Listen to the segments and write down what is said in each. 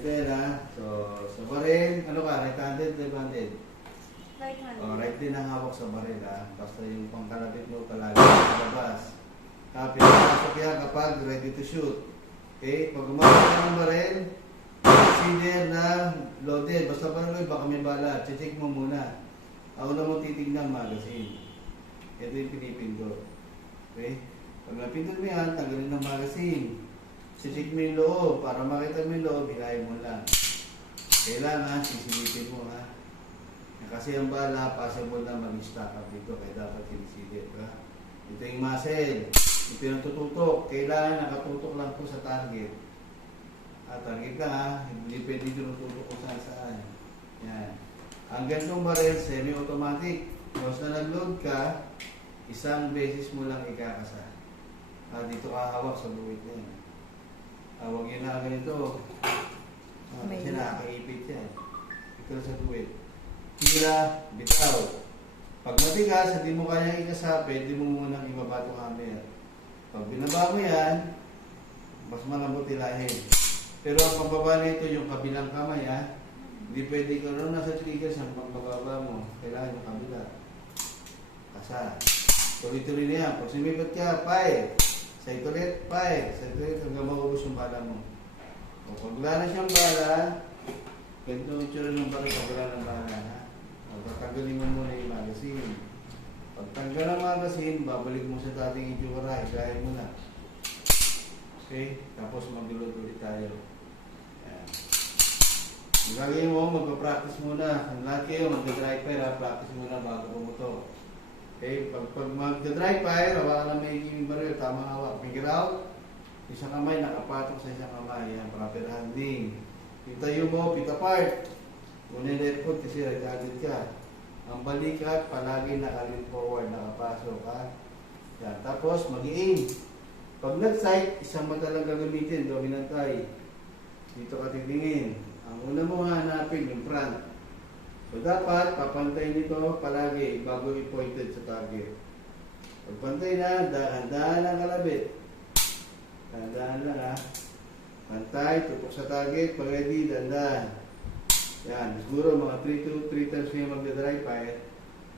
Ganito yan ha. So, sa baril, ano ka? Right-handed, left-handed? Right-handed. Right din ang hawak sa baril ha. Basta yung pangkalapit mo palagi sa labas. Pinapasok yan kapag ready to shoot. Okay? Pag gumamit ka ng baril, consider na loaded. Basta parang baka may bala. Check mo muna. Ako na mo titignan magazine. Ito yung pinipindot. Okay? Pag napindot mo yan, tanggalin ng magazine. Check mo yung loob. Para makita mo yung loob, hilahin mo lang. Kailangan, sisilipin mo ha. Kasi ang bala, possible na mag-stack up dito. Kaya dapat sinisilip ha. Ito yung muzzle. Ito yung tututok. Kailangan nakatutok lang po sa target. Target lang ha. Hindi pwede tututok kung saan. Yan. Ang ganitong baril, semi-automatic. Once na nag-load ka, isang beses mo lang ikakasa. Dito ka hawak sa buwit na yun. Huwag yun na ganito. Kasi nakakaipit yan. Ito sa buwit. Tira, bitaw. Pag matigas, hindi mo kaya ikasa, pwede mo munang ibaba itong hammer. Pag binaba mo yan, mas malambot ilahin. Pero ang pambaba nito yung kabilang kamay ha. Hindi pwede ka rin nasa trigger sa pagbababa mo. Kailangan yung kabila. Kasa. Tuloy-tuloy na yan. Pag sumipot ka, fire. Sa ito ulit, fire. Sa ito ulit, hanggang maubos yung bala mo. O pag wala na siyang bala, ganito yung tsura ng bala pag wala ng bala ha. Tatanggalin mo muna yung magazine. Pag tanggal ang magazine, babalik mo sa dating itsura, hilahin mo na. Okay? Tapos mag-load ulit tayo. Yan. Ang gagawin mo, magpa-practice muna. Ang lahat kayo, mag-dry fire, practice muna bago pumuto. Okay? Pag mag-dry fire, hawakan na may giving barrel, tamang hawak. Figure out, isang kamay nakapatok sa isang kamay. Yan, proper handling. Pintayo mo, pick apart. Una yung left foot kasi right-handed ka. Ang balikat, palagi naka-lean forward, nakapasok ha. Yan. Tapos, mag-i-aim. Pag nag-sight, isang mata lang gagamitin, dominant eye. Dito ka titingin. Ang una mo hanapin, yung front. So, dapat, papantay nito palagi bago i-pointed sa target. Pag pantay na, dahan-dahan lang kalabit. Dahan-dahan lang ha. Pantay, tutok sa target, pag ready, dahan-dahan. Yan, siguro mga 3 times kayo magdadry fire,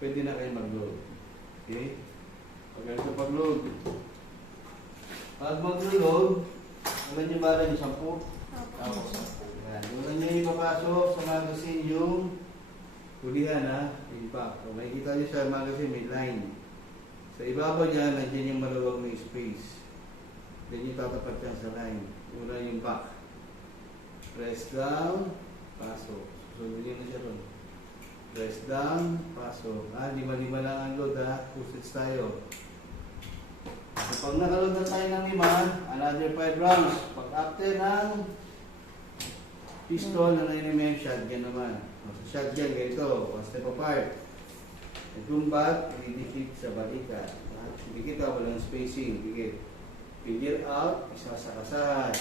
pwede na kayo mag-load. Okay? Pag ganito pag-load. Pag mag-load, alam nyo ba lang yung 10? Tapos 10. Yan, doon nyo ipapasok sa magazine yung hulihan ha, impact. So, makikita nyo sa magazine may line. Sa ibabaw niya, nandiyan yung maluwag na space. Then yung tatapat yan sa line. Una yung back. Press down, pasok. So, hindi na siya ron. Press down, pasok. Lima-lima lang ang load ha. Pusits tayo. So, pag nakaload na tayo ng 5, another 5 rounds. Pag after ng pistol na nainime, shotgun naman. So, shotgun, ganito. One step apart. Itong bat, i-dikit sa balikat. Dikit ka, walang spacing. Dikit. Figure out, isa sa kasahan.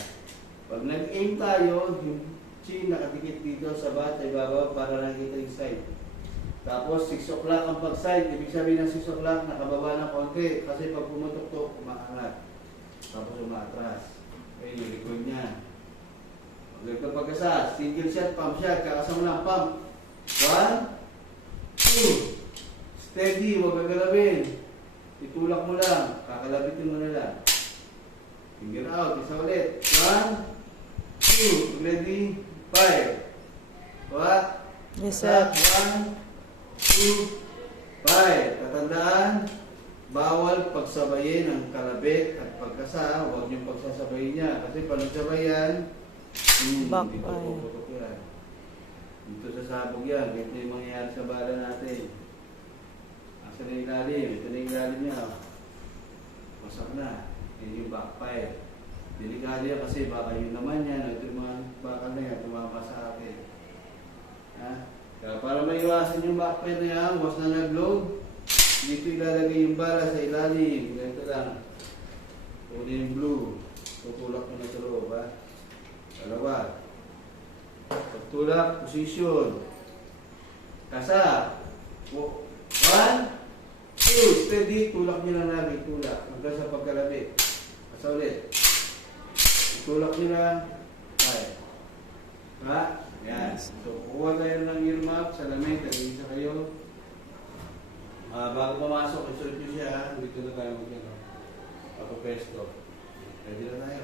Pag nag-aim tayo, yung chin nakadikit dito sa bat, ay babaw para nakikita yung side. Tapos 6 o'clock ang pag-side. Ibig sabihin ng 6 o'clock, nakababa ng konti. Kasi pag pumutok-tok, umaangat. Tapos umaatras. Okay, yung record niya. Pag pagkasa, single shot, pump shot. Kakasama lang, pump. 1, 2. Steady, huwag gagalawin. Itulak mo lang. Kakalabitin mo na lang. Finger out. Isa ulit. 1, 2. Ready? Fire. What? Yes, sir. 1, 2, 5. Tatandaan, bawal pagsabayin ang kalabit at pagkasa. Huwag niyong pagsasabayin niya. Kasi pag nagsabayan, dito puputok yan. Dito sa sabog yan. Ito yung mangyayari sa bala natin. Asa na yung ilalim? Ito na yung ilalim niya. Wasak na. Yan yung backfire. Delikado yan kasi baka yun naman yan. Ito yung mga bakal na yan. Tumama sa atin. Ha? Kaya para maiwasan yung backfire na yan, once na nag-load, dito ilalagay yung bala sa ilalim. Ganito lang. Kunin yung blue. Tutulak mo na sa loob, ha? Dalawa. Pagtulak, position. Kasa. 1, 2. Steady. Tulak nyo na lagi. Tulak. Hanggang sa pagkalabit. Kasa ulit. Tulak nyo na. 5. Ha? Yan. So, kukuha tayo ng earmuff, salamin, tag-isa kayo. Bago pumasok, isuot nyo siya, dito na tayo mag-ano. Papapesto. Ready na tayo.